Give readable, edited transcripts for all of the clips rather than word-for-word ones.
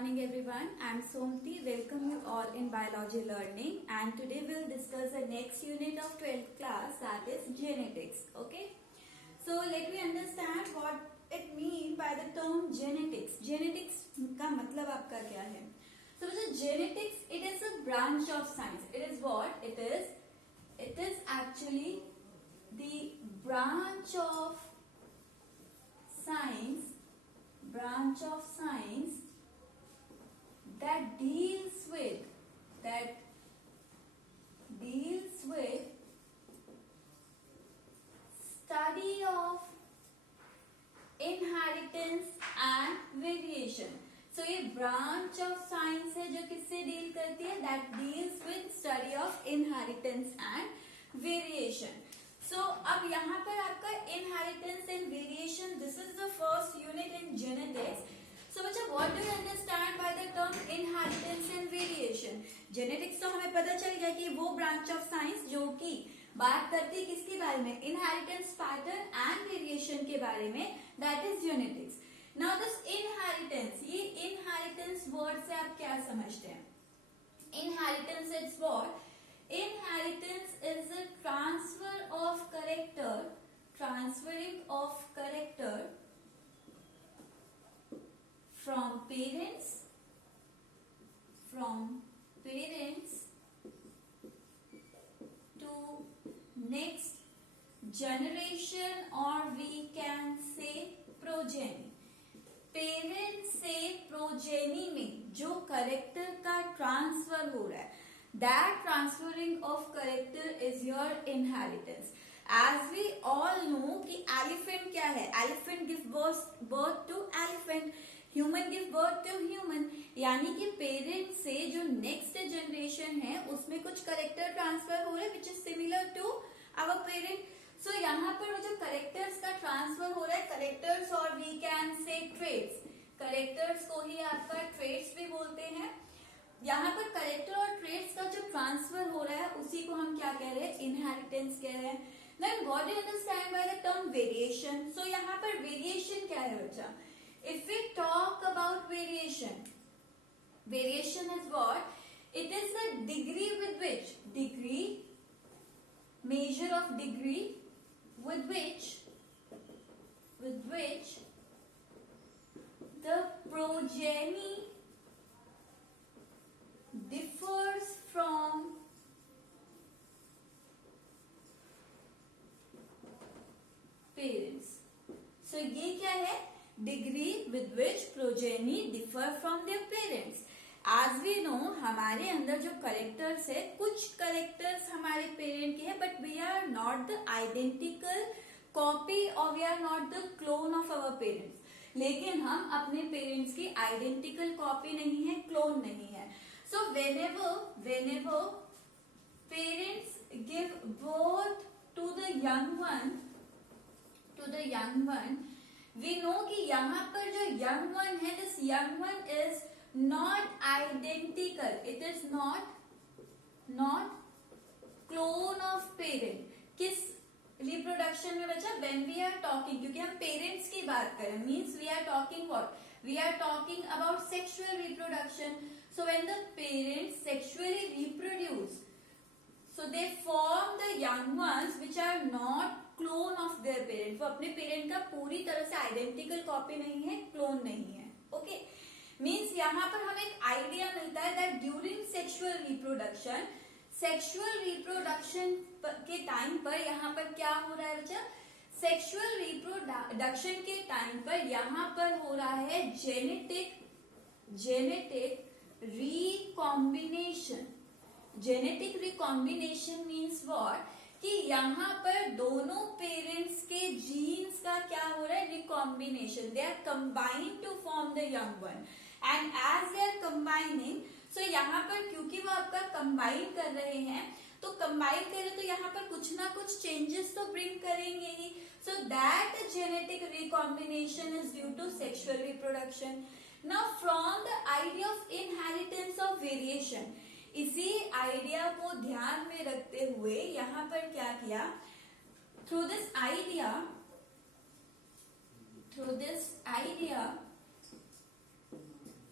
morning everyone. I am Somti. Welcome you all in biology learning, and today we will discuss the next unit of 12th class, that is genetics. Okay. So let me understand what it mean by the term genetics. Genetics का मतलब आपका क्या है? So genetics, it is a branch of science. It is what? It is actually the branch of science that deals with study of inheritance and variation. So ये branch of science है जो किससे deal करती है? That deals with study of inheritance and variation. So अब यहाँ पर आपका inheritance and variation, this is the first unit in genetics. So बच्चा, what do you understand by the term inheritance and variation? Genetics तो हमें पता चल गया कि वो branch of science जो कि बात करती है किसके बारे में? Inheritance pattern and variation के बारे में, that is genetics. Now this inheritance, ये inheritance word से आप क्या समझते हैं? Inheritance is what? Inheritance is the transferring of character from parents to next generation, or we can say progeny. Parents से प्रोजेनी में जो करेक्टर का ट्रांसफर हो रहा है, that transferring of character is your inheritance. As we all know कि elephant क्या है? Elephant give birth to elephant, human give birth to human. यानी कि पेरेंट्स से जो नेक्स्ट जनरेशन है उसमें कुछ करेक्टर ट्रांसफर हो रहा है which is similar to our parent. So यहाँ पर जो करेक्टर्स का ट्रांसफर हो रहा है, करेक्टर्स और we can say traits, characters को ही आपका ट्रेट्स भी बोलते हैं. यहाँ पर करेक्टर और ट्रेट्स का जो ट्रांसफर हो रहा है उसी को हम क्या कह रहे हैं? इनहेरिटेंस कह रहे हैं. Then what do you understand by the term variation? So यहाँ पर वेरिएशन क्या है बच्चा? If we talk about variation, variation is what? It is the degree with which, degree, measure of degree with which the progeny differs from parents. So ये क्या है? Degree with which progeny differ from their parents. As we know, हमारे अंदर जो characters है, कुछ characters हमारे parent के हैं, but we are not the identical copy और we are not the clone of our parents. लेकिन हम अपने पेरेंट्स की आइडेंटिकल कॉपी नहीं है, क्लोन नहीं है. So whenever parents give birth to the young one, we know कि यहाँ पर जो यंग वन है, this young one is not identical, it is not clone of parent. किस रिप्रोडक्शन में बच्चा? when we are talking, क्योंकि हम पेरेंट्स की बात करें, means we are talking what? We are talking about sexual reproduction. So when the parents sexually reproduce, so they form the young ones which are not clone of their parent. वो अपने parent का पूरी तरह से identical copy नहीं है, clone नहीं है. ओके, मीन्स यहाँ पर हमें एक आइडिया मिलता है दैट ड्यूरिंग सेक्सुअल रिप्रोडक्शन के टाइम पर यहाँ पर क्या हो रहा है बच्चा? सेक्सुअल रिप्रोडक्शन के टाइम पर यहाँ पर हो रहा है genetic recombination. Genetic recombination means what? कि यहाँ पर दोनों पेरेंट्स के जीन्स का क्या हो रहा है? Recombination. They are combined to form the young one, and as they are combining, so यहाँ पर क्योंकि वो आपका कंबाइन कर रहे हैं, तो कंबाइन करें तो यहाँ पर कुछ ना कुछ चेंजेस तो ब्रिंग करेंगे ही. So that genetic recombination is due to sexual reproduction. Now from the idea of inheritance of variation, इसी आइडिया को ध्यान में रखते हुए यहाँ पर क्या किया? Through this idea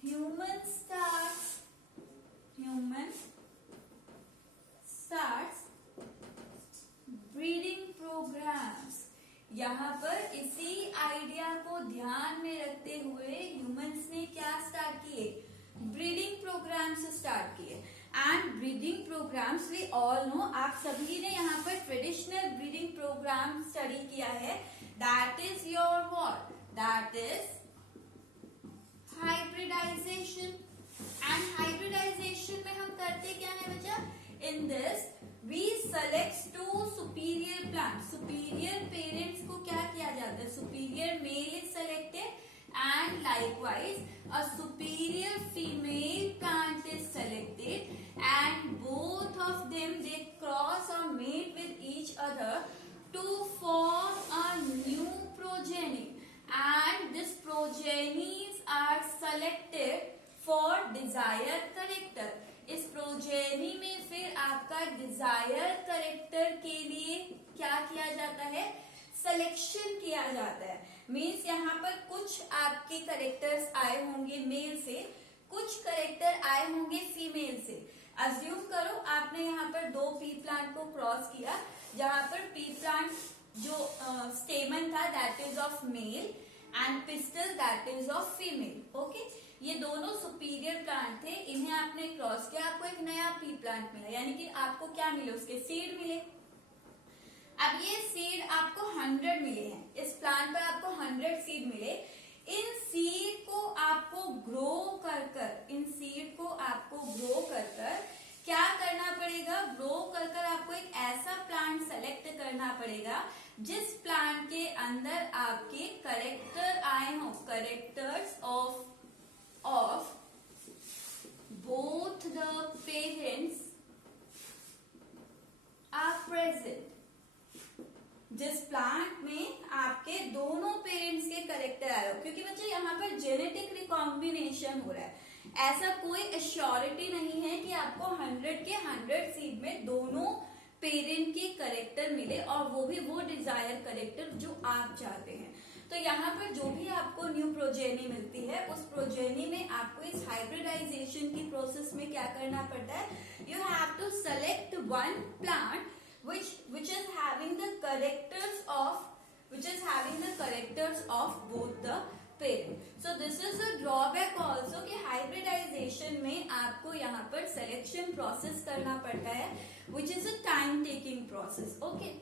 human starts breeding programs. यहाँ पर इसी आइडिया को ध्यान में रखते हुए ह्यूमंस ने क्या स्टार्ट किए, ब्रीडिंग प्रोग्राम्स स्टार्ट किए. And breeding programs we all know, आप सभी ने यहाँ पर ट्रेडिशनल ब्रीडिंग प्रोग्राम स्टडी किया है. That is your what, that is hybridization. And hybridization में हम करते क्या है बच्चा, in this we select to superior plant. Superior parents को क्या किया जाता है, superior male is selected and likewise a superior female plant is selected and both of them they cross or mate with each other to form a new progeny, and these progenies are selected for desired character. इस progeny में फिर आपका Dzire character के लिए क्या किया जाता है, सिलेक्शन किया जाता है. मीन्स यहाँ पर कुछ आपके करेक्टर्स आए होंगे मेल से, कुछ करेक्टर आए होंगे फीमेल से. अज्यूम करो आपने यहाँ पर दो पी प्लांट को क्रॉस किया, जहाँ पर पी प्लांट जो स्टेमन था that is of male and pistol that is of female. Okay, ये दोनों सुपीरियर प्लांट थे, इन्हें आपने क्रॉस किया, आपको एक नया पी प्लांट मिला, यानी कि आपको क्या मिले, उसके सीड मिले. अब ये सीड आपको 100 मिले हैं, इस प्लांट पर आपको 100 सीड मिले. इन सीड को आपको ग्रो कर इन सीड को आपको ग्रो कर क्या करना पड़ेगा, ग्रो कर आपको एक ऐसा प्लांट सेलेक्ट करना पड़ेगा जिस प्लांट के अंदर आपके करेक्टर आए हों, characters of both the parents are present. जिस प्लांट में आपके दोनों पेरेंट्स के करेक्टर आए हो, क्योंकि बच्चे यहाँ पर जेनेटिक रिकॉम्बिनेशन हो रहा है. ऐसा कोई एश्योरिटी नहीं है कि आपको 100 के 100 सीड में दोनों पेरेंट के करेक्टर मिले और वो भी वो डिजायर करेक्टर जो आप चाहते हैं. तो यहाँ पर जो भी आपको न्यू प्रोजेनी मिलती है, उस प्रोजेनी में आपको इस हाइब्रिडाइजेशन की प्रोसेस में क्या करना पड़ता है, you have to select one plant which is having the characters of both the parents. So this is a drawback also कि hybridization में आपको यहाँ पर selection process करना पड़ता है, which is a time taking process. Okay.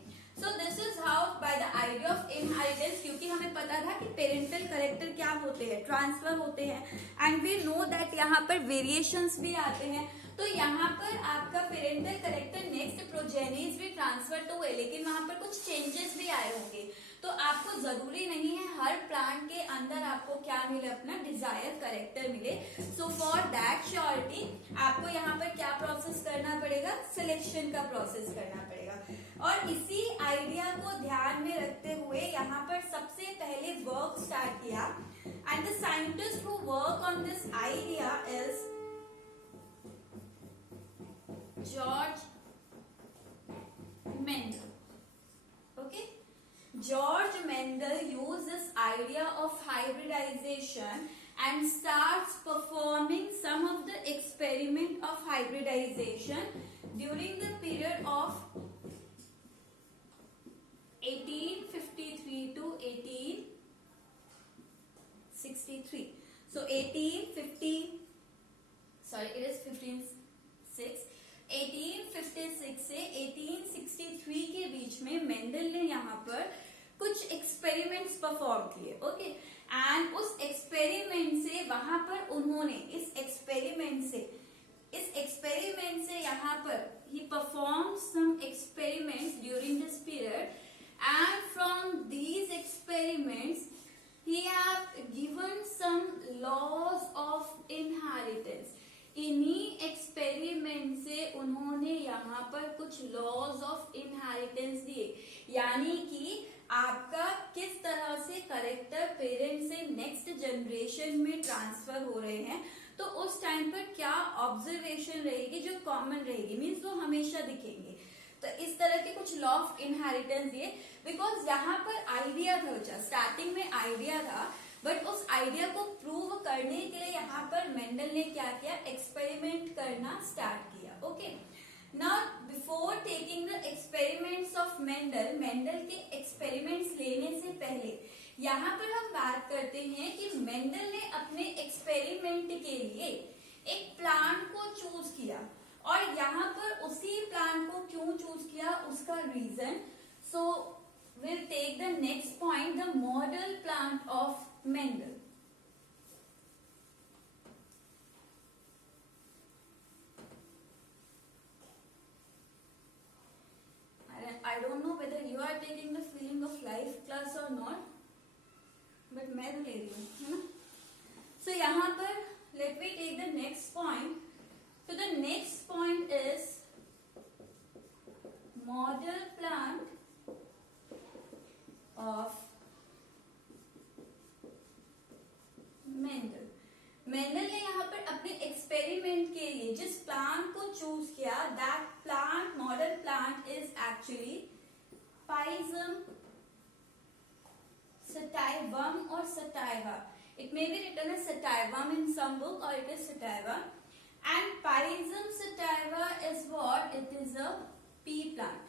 So this is how by the idea of inheritance, क्योंकि हमें पता था कि पेरेंटल करेक्टर क्या होते हैं, ट्रांसफर होते हैं, एंड वी नो दैट यहाँ पर वेरिएशंस भी आते हैं. तो यहाँ पर आपका पेरेंटल करेक्टर नेक्स्ट प्रोजेनीज भी ट्रांसफर तो हुए, लेकिन वहां पर कुछ चेंजेस भी आए होंगे. तो आपको जरूरी नहीं है हर प्लांट के अंदर आपको क्या मिले, अपना डिजायर करेक्टर मिले. सो फॉर दैट श्योरिटी आपको यहाँ पर क्या प्रोसेस करना पड़ेगा, सिलेक्शन का प्रोसेस करना पड़ेगा. और इसी आइडिया को ध्यान में रखते हुए यहाँ पर सबसे पहले वर्क स्टार्ट किया, and the scientist who work on this idea is George Mendel. Okay, George Mendel used this idea of hybridization and starts performing some of the experiment of hybridization during the period of 1853 to 1863. So 1856 से 1863 के बीच में Mendel ने यहाँ पर कुछ experiments perform किए. Okay, and उस experiment से वहां पर उन्होंने इस एक्सपेरिमेंट से यहाँ पर ही perform some experiments during this period, and from these experiments he have given some laws of inheritance. इन्हीं एक्सपेरिमेंट से उन्होंने यहाँ पर कुछ लॉज ऑफ इनहेरिटेंस दिए, यानी कि आपका किस तरह से करेक्टर पेरेंट से नेक्स्ट जनरेशन में ट्रांसफर हो रहे हैं. तो उस टाइम पर क्या ऑब्जर्वेशन रहेगी जो कॉमन रहेगी, मीन्स वो हमेशा दिखेंगे. तो इस तरह के कुछ लॉ ऑफ इनहेरिटेंस दिए, बिकॉज यहाँ पर आइडिया था, स्टार्टिंग में आइडिया था, बट उस आइडिया को प्रूव करने के लिए यहाँ पर मेंडल ने क्या किया, एक्सपेरिमेंट करना स्टार्ट किया. Okay, now before taking the experiments of Mendel, Mendel के एक्सपेरिमेंट्स लेने से पहले यहाँ पर हम बात करते हैं कि मेंडल ने अपने एक्सपेरिमेंट के लिए एक प्लांट को चूज किया, और यहाँ पर उसी प्लांट को क्यों चूज किया उसका reason. So we'll take the next point, the model plant of Mendel. I don't know whether you are taking the feeling of life class or not, but मैं तो ले रही हूँ, है ना. So यहाँ पर let me take the next point. So the next point is model plant of Mendel. Mendel ने यहाँ पर अपने एक्सपेरिमेंट के लिए जिस प्लांट को चूज किया, that plant, model plant is actually Pisum sativum or sativa. It may be written as sativum in some book, or it is sativa. And Pyzum sativa is what? It is a pea plant.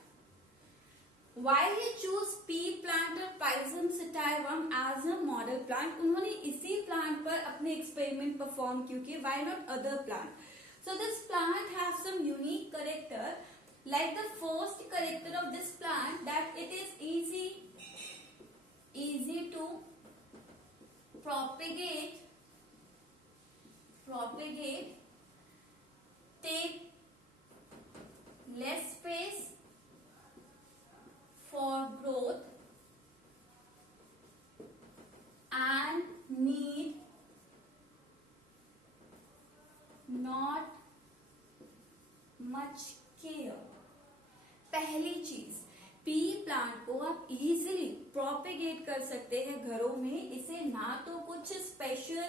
Why he choose pea plant or Pyzum sativum as a model plant? उन्होंने इसी plant पर अपने experiment perform क्यों किए? Why not other plant? So this plant has some unique character. Like the first character of this plant, that it is easy to propagate, take less space for growth, and need not much care. पहली चीज, P plant को आप easily propagate कर सकते हैं घरों में. इसे ना तो कुछ स्पेशल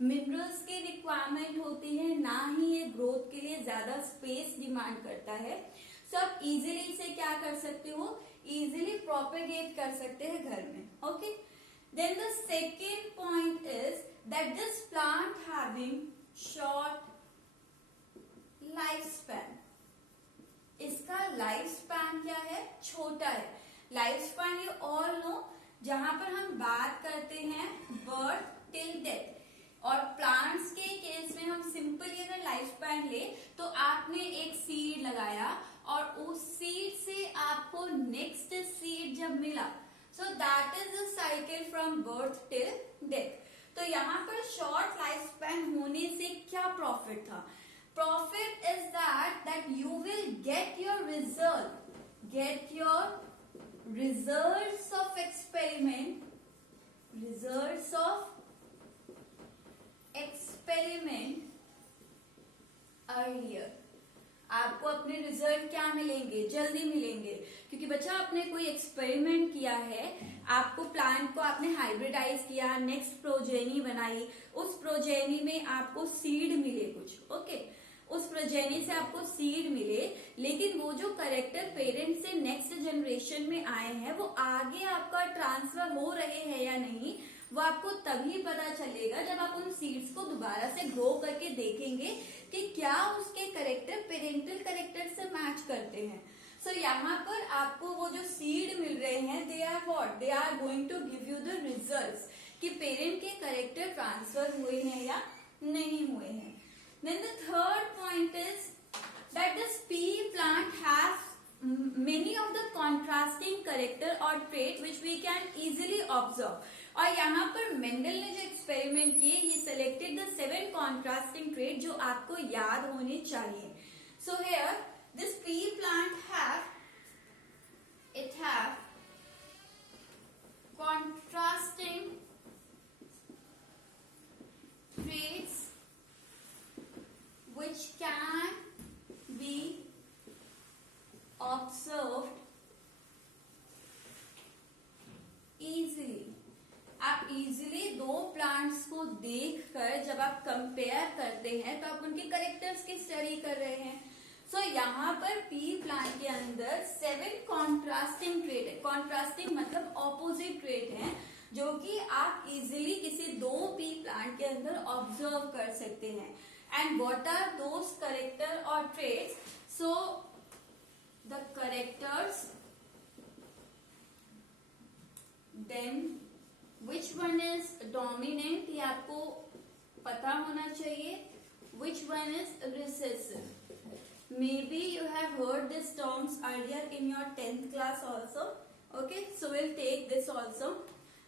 मिनरल्स की रिक्वायरमेंट होती है, ना ही ये ग्रोथ के लिए ज्यादा स्पेस डिमांड करता है. सो आप इजीली इसे क्या कर सकते हो, इजीली प्रोपेगेट कर सकते हैं घर में. Okay, then the second point is that this plant having short life span. इसका लाइफ स्पैन क्या है, छोटा है. Life span you all know, जहां पर हम बात करते हैं बर्थ टिल डेथ, और प्लांट्स के केस में हम सिंपली अगर लाइफ स्पैन ले तो आपने एक सीड लगाया और उस सीड से आपको नेक्स्ट सीड जब मिला, सो that is the cycle from birth till death. तो यहाँ पर शॉर्ट लाइफ स्पैन होने से क्या प्रॉफिट था? Profit is that you will get your results of experiment earlier. आपको अपने रिजल्ट क्या मिलेंगे, जल्दी मिलेंगे, क्योंकि बच्चा आपने कोई एक्सपेरिमेंट किया है, आपको प्लांट को आपने हाइब्रिडाइज किया, नेक्स्ट प्रोजेनी बनाई, उस प्रोजेनी में आपको सीड मिले कुछ. ओके, उस प्रोजेनी से आपको सीड मिले, लेकिन वो जो करेक्टर पेरेंट से नेक्स्ट जनरेशन में आए हैं वो आगे आपका ट्रांसफर हो रहे हैं या नहीं, वो आपको तभी पता चलेगा जब आप उन सीड्स को दोबारा से ग्रो करके देखेंगे कि क्या उसके करेक्टर पेरेंटल करेक्टर से मैच करते हैं. सो यहाँ पर आपको वो जो सीड मिल रहे हैं, they are what, they are going to give you the results कि पेरेंट के करेक्टर ट्रांसफर हुए हैं या नहीं हुए हैं. Then the third point is that this pea plant has many of the contrasting character or trait which we can easily observe. और यहाँ पर मेंडल ने जो एक्सपेरिमेंट किए, he selected the 7 contrasting trait जो आपको याद होने चाहिए. So here this pea plant have contrasting traits which can be observed easily. आप इजीली दो प्लांट्स को देखकर जब आप कंपेयर करते हैं तो आप उनके करेक्टर्स की स्टडी कर रहे हैं. सो यहाँ पर पी प्लांट के अंदर 7 कॉन्ट्रास्टिंग ट्रेट है. कॉन्ट्रास्टिंग मतलब ऑपोजिट ट्रेट है. जो कि आप इजिली किसी दो पी प्लांट के अंदर ऑब्जर्व कर सकते हैं. And what are those character और traits? So the characters, then which one is dominant, ये आपको पता होना चाहिए. Which one is recessive? Maybe you have heard these terms earlier in your 10th class also. Okay, so we'll take this also.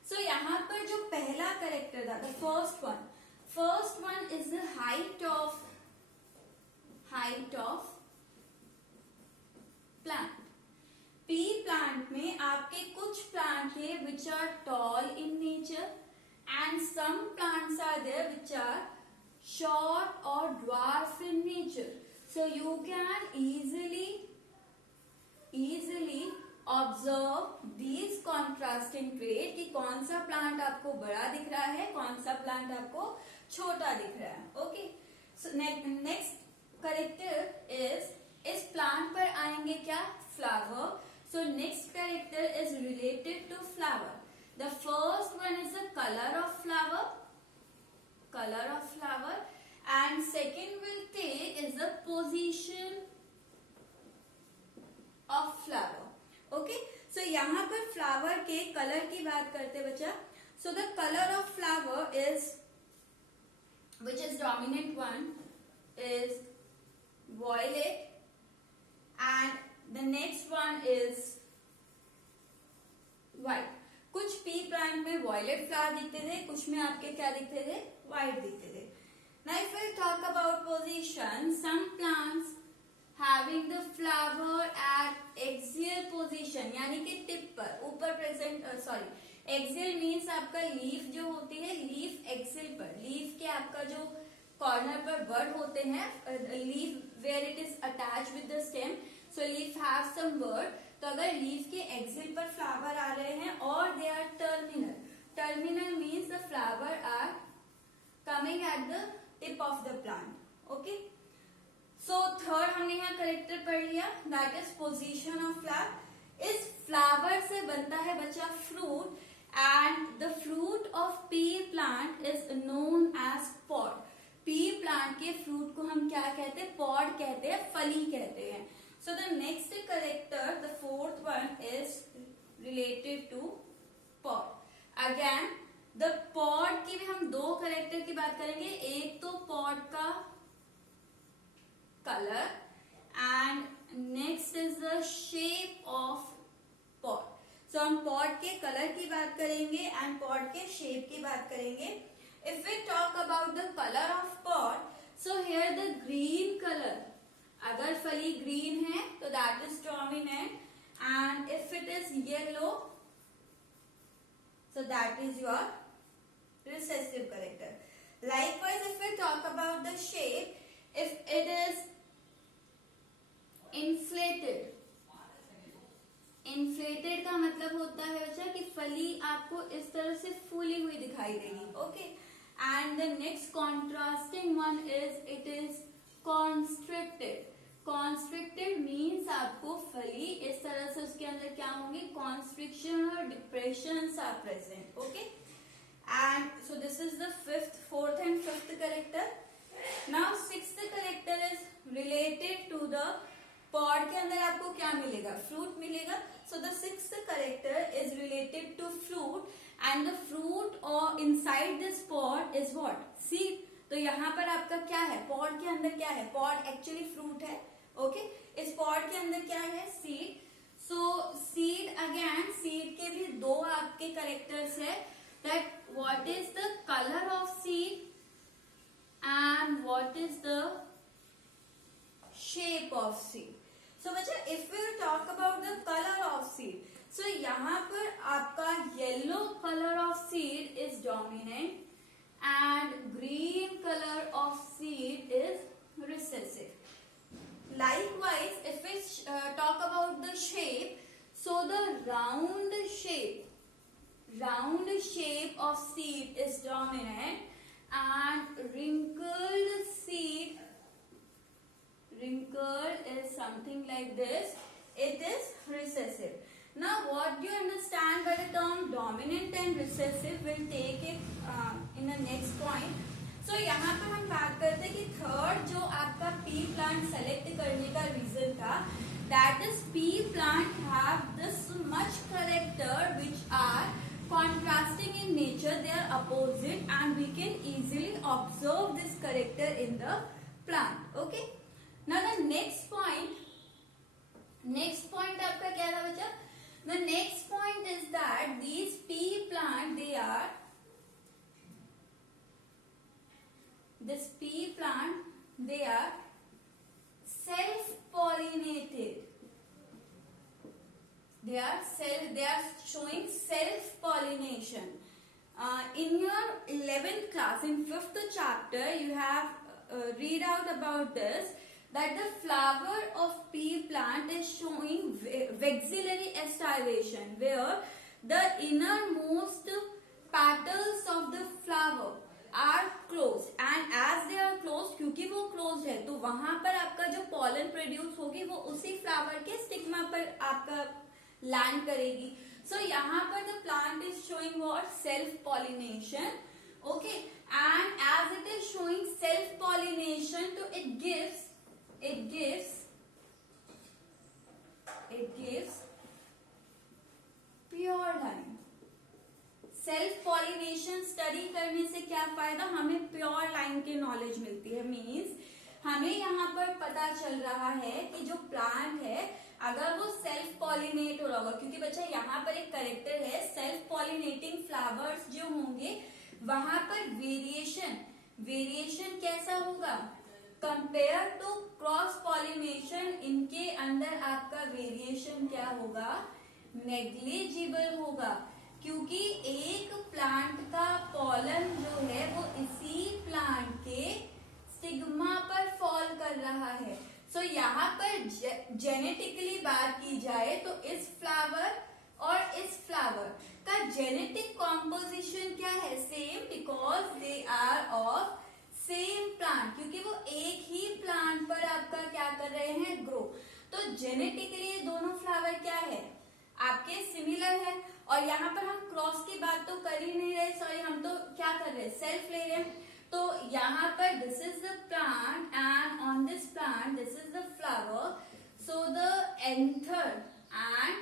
So यहाँ पर जो पहला character था, the first one is the height of plant. P plant में आपके कुछ plant है which are tall in nature and some plants are there which are short or dwarf in nature. So you can easily observe these contrasting traits कि कौन सा plant आपको बड़ा दिख रहा है, कौन सा प्लांट आपको छोटा दिख रहा है. ओके, सो नेक्स्ट करेक्टर इस प्लांट पर आएंगे क्या? Flower. So next character is related to flower. The first one is the colour of flower, and second will take is the position of flower. Okay, so यहाँ पर flower के color की बात करते बच्चा. So the color of flower is, which is dominant one, is violet, and the next one is white. कुछ P plant में violet flower दिखते थे, कुछ में आपके क्या दिखते थे? White दिखते थे. Now if we talk about position, some plants having the flower at axial position, यानी कि टिप पर ऊपर प्रेजेंट, axial means आपका लीफ जो होती है, लीफ एक्सिल पर, लीफ के आपका जो कॉर्नर पर बर्ड होते हैं, leaf where it is attach with the stem, so leaf have some bud. तो अगर लीफ के एक्सिल पर फ्लावर आ रहे हैं और they are terminal means the flower are coming at the tip of the plant. Okay, so third हमने यहाँ character पढ़ लिया, that is position of flower. इस फ्लावर से बनता है बच्चा fruit, and the fruit of pea plant is known as pod. Pea plant के फ्रूट को हम क्या कहते हैं? पॉड कहते हैं, फली कहते हैं. So the next character, the fourth one, is related to pod. Again, the pod की भी हम दो character की बात करेंगे. एक तो pod का color and next is the shape of pod. So हम pod के color की बात करेंगे and pod के shape की बात करेंगे. If we talk about the color of pod, so here the green color, अगर फली ग्रीन है तो that is dominant, and if it is yellow so that is your recessive character. Likewise if we talk about the shape, if it is inflated का मतलब होता है बच्चा कि फली आपको इस तरह से फूली हुई दिखाई देगी. Okay, and the next contrasting one is it is constricted means आपको फली इस तरह से उसके अंदर क्या होंगे? कॉन्स्ट्रिक्शन और depression are present. Okay, and so this is the fourth and fifth character. Now sixth character is related to the pod. के अंदर आपको क्या मिलेगा? फ्रूट मिलेगा. So the sixth character is related to fruit, and the fruit और inside this pod is what? Seed. तो यहाँ पर आपका क्या है? पॉड के अंदर क्या है? पॉड एक्चुअली फ्रूट है. ओके, इस पॉड के अंदर क्या है? Seed. So seed, again seed के भी दो आपके करेक्टर्स है, that what is the colour of seed and what is the shape of seed. So बच्चा if we talk about the colour of seed, so यहाँ पर आपका yellow colour of seed is dominant and green color of seed is recessive. Likewise, if we talk about the shape, so the round shape of seed is dominant, and wrinkled is something like this, it is recessive. Now what do you understand by the term dominant and recessive? We'll take it in the next point. So यहाँ पर हम बात करते हैं कि third जो आपका P plant select करने का रीजन था, that is pea plant have this much character which are contrasting in nature, they are opposite and we can easily observe this character in the plant. Okay, now the next point आपका क्या था बच्चा? The next point is that these pea plant they are self-pollinated. They are showing self-pollination. In your 11th class, in 5th chapter, you have read out about this, that the flower of pea plant is showing vexillary aestivation, where the innermost petals of the flower are closed, and as they are closed, क्योंकि वो closed है तो वहां पर आपका जो pollen produce होगी वो उसी flower के stigma पर आपका land करेगी. So यहाँ पर the plant is showing what? Self pollination. Okay, and as it is showing self pollination, so it gives pure line. Self pollination study करने से क्या फायदा? हमें प्योर लाइन की नॉलेज मिलती है. मींस हमें यहाँ पर पता चल रहा है कि जो प्लांट है अगर वो सेल्फ पॉलिनेट हो रहा होगा, क्योंकि बच्चा यहाँ पर एक करेक्टर है, सेल्फ पॉलिनेटिंग फ्लावर्स जो होंगे वहां पर वेरिएशन कैसा होगा कंपेयर टू क्रॉस पॉलिनेशन. इनके अंदर आपका वेरिएशन क्या होगा? नेग्लिजिबल होगा, क्योंकि एक प्लांट का पॉलन जो है वो इसी प्लांट के स्टिग्मा पर फॉल कर रहा है. सो यहाँ पर जेनेटिकली बात की जाए तो इस फ्लावर और इस फ्लावर का जेनेटिक कॉम्पोजिशन क्या है? Same, because they are of same plant, क्योंकि वो एक ही प्लांट पर आपका क्या कर रहे हैं? ग्रो. तो जेनेटिकली दोनों फ्लावर क्या है? आपके सिमिलर है. और यहाँ पर हम क्रॉस की बात तो कर ही नहीं रहे, सॉरी, हम तो क्या कर रहे हैं? सेल्फ ले रहे हैं. तो यहाँ पर this is the plant and on this plant this is the flower. So the anther and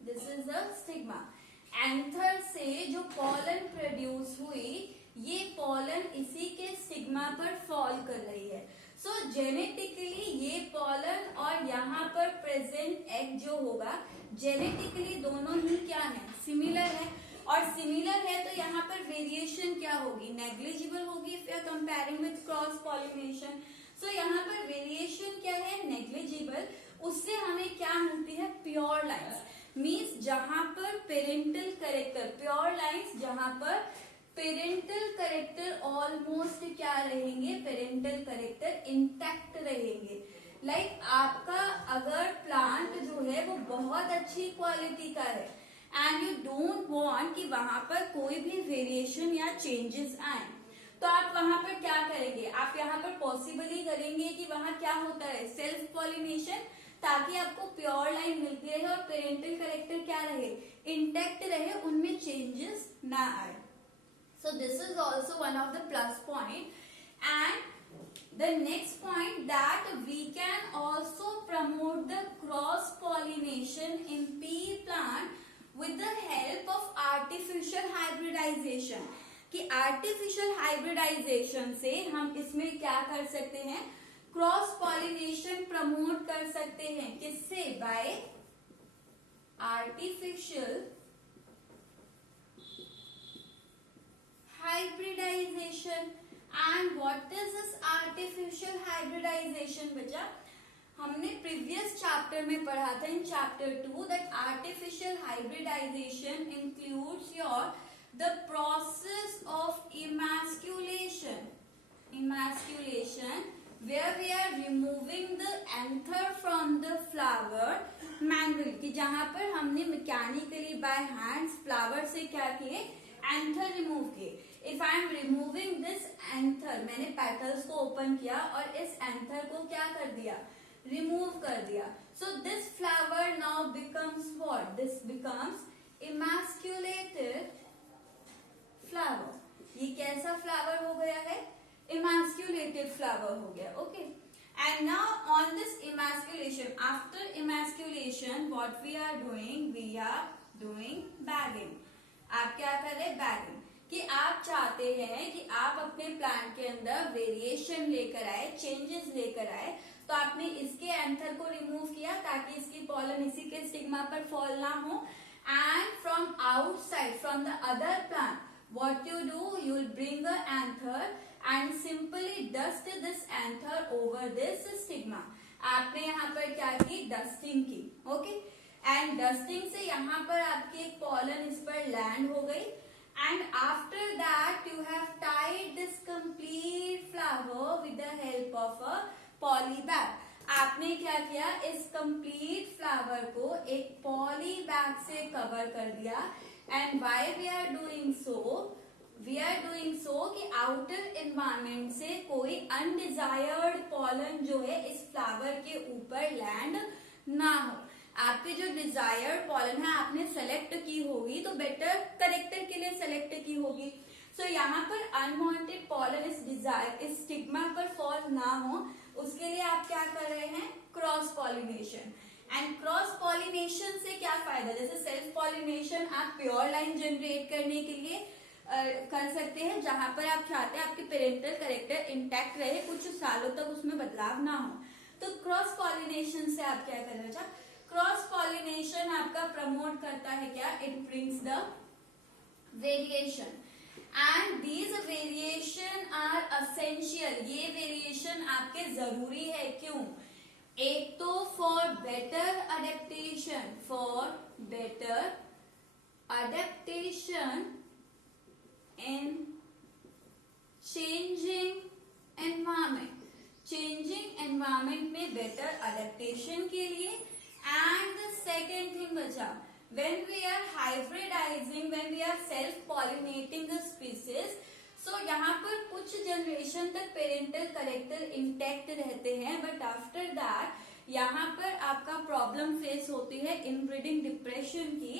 this is the stigma. Anther से जो पॉलन प्रोड्यूस हुई, ये पॉलन इसी के स्टिग्मा पर फॉल कर रही है. सो जेनेटिकली ये पॉलन और यहाँ पर प्रेजेंट एग जो होगा, जेनेटिकली दोनों ही क्या है? सिमिलर है. और सिमिलर है तो यहाँ पर वेरिएशन क्या होगी? नेग्लिजिबल होगी if you are comparing with cross pollination. So यहाँ पर वेरिएशन क्या है? नेग्लिजिबल. उससे हमें क्या मिलती है? Pure lines. मीन्स जहां पर पेरेंटल करेक्टर, प्योर लाइन्स जहां पर पेरेंटल करेक्टर ऑलमोस्ट क्या रहेंगे? पेरेंटल करेक्टर इंटैक्ट रहेंगे. लाइक आपका अगर प्लांट जो है वो बहुत अच्छी क्वालिटी का है एंड यू डोंट वांट कि वहां पर कोई भी वेरिएशन या चेंजेस आए, तो आप वहां पर क्या करेंगे? आप यहाँ पर पॉसिबल ही करेंगे कि वहां क्या होता है? सेल्फ पॉलिनेशन, ताकि आपको प्योर लाइन मिलती रहे और पेरेंटल करेक्टर क्या रहे? इंटैक्ट रहे, उनमें चेंजेस ना आए. So this is also one of the plus point. And the next point, that we can also promote the cross pollination in pea plant with the help of artificial hybridization. कि artificial hybridization से हम इसमें क्या कर सकते हैं? Cross pollination promote कर सकते हैं. किससे? Bye artificial hybridization. And what is this artificial hybridization बच्चा? हमने प्रीवियस चैप्टर में पढ़ा था in chapter 2 that artificial hybridization includes the process of emasculation where we are removing the anther from the flower manually, कि जहां पर हमने mechanically bye hands flower से क्या किए? एंथर रिमूव किए. If I am removing this anther, मैंने petals को ओपन किया और इस एंथर को क्या कर दिया? रिमूव कर दिया. So this flower now becomes what? This becomes emasculated flower. ये कैसा flower हो गया है? Emasculated flower हो गया. Okay. And now on this emasculation, after emasculation, what we are doing? We are doing bagging. आप क्या कर रहे? Bagging. कि आप चाहते हैं कि आप अपने प्लांट के अंदर वेरिएशन लेकर आए, चेंजेस लेकर आए, तो आपने इसके एंथर को रिमूव किया ताकि इसकी पॉलन इसी के स्टिग्मा पर फॉल ना हो. And from outside, from the other plant, what you do, you will bring a anther and simply dust this anther over this stigma. आपने यहाँ पर क्या की? डस्टिंग की. ओके. एंड डस्टिंग से यहाँ पर आपकी एक पॉलन इस पर लैंड हो गई. And after that you have tied this complete flower with the help of a poly bag. आपने क्या किया? इस complete flower को एक poly bag से cover कर दिया. And why we are doing so? We are doing so कि outer environment से कोई undesired pollen जो है इस flower के ऊपर land ना हो. आपके जो डिजायर्ड पॉलन है आपने सेलेक्ट की होगी तो बेटर करेक्टर के लिए सेलेक्ट की होगी. सो यहाँ पर अनवांटेड पॉलन इस स्टिग्मा पर फॉल ना हो उसके लिए आप क्या कर रहे हैं? Cross pollination. And cross pollination से क्या फायदा? जैसे सेल्फ पॉलिनेशन आप प्योर लाइन जनरेट करने के लिए कर सकते हैं जहां पर आप चाहते हैं आपके पेरेंटल करेक्टर इंटैक्ट रहे, कुछ सालों तक उसमें बदलाव ना हो. तो क्रॉस पॉलिनेशन से आप क्या कर रहे हैं? क्रॉस पॉलिनेशन आपका प्रमोट करता है क्या? It brings the variation. And these variation are essential. ये वेरिएशन आपके जरूरी है. क्यों? एक तो for better adaptation, for better adaptation in changing environment. Changing environment में बेटर अडेप्टेशन के लिए. And the second thing बचा, when we are hybridizing, when we are self-pollinating the species, so यहाँ पर कुछ जनरेशन तक पेरेंटल करेक्टर इंटैक्ट रहते हैं, बट आफ्टर दैट यहाँ पर आपका प्रॉब्लम फेस होती है इनब्रीडिंग डिप्रेशन की.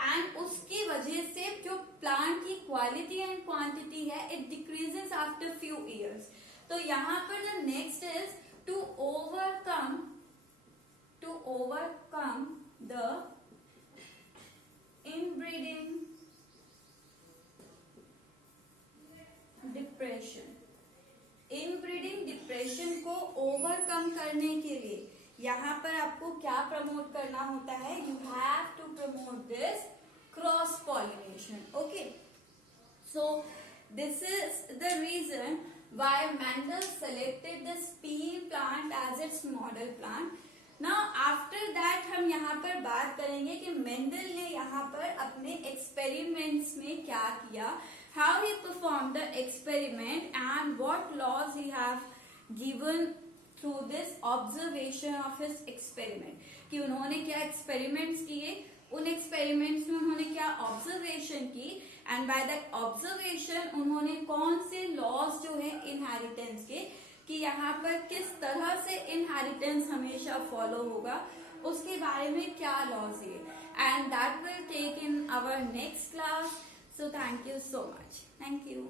एंड उसकी वजह से जो प्लांट की क्वालिटी एंड क्वांटिटी है it decreases after few years. तो यहाँ पर the next is to overcome the inbreeding depression. Inbreeding depression को ओवरकम करने के लिए यहाँ पर आपको क्या प्रमोट करना होता है? You have to promote this cross pollination. Okay. So this is the reason why Mendel selected this pea plant as its model plant. Now after that हम यहाँ पर बात करेंगे कि मेंडल ने यहाँ पर अपने एक्सपेरिमेंट्स में क्या किया, how he performed the experiment and what laws he have given through this observation of his experiment. कि उन्होंने क्या एक्सपेरिमेंट्स किए, उन एक्सपेरिमेंट्स में उन्होंने क्या ऑब्जर्वेशन की, एंड बाय दैट ऑब्जर्वेशन उन्होंने कौन से लॉज जो है इनहेरिटेंस के, कि यहाँ पर किस तरह से इनहेरिटेंस हमेशा फॉलो होगा, उसके बारे में क्या लॉज है. And that will take in our next class. So thank you so much. Thank you.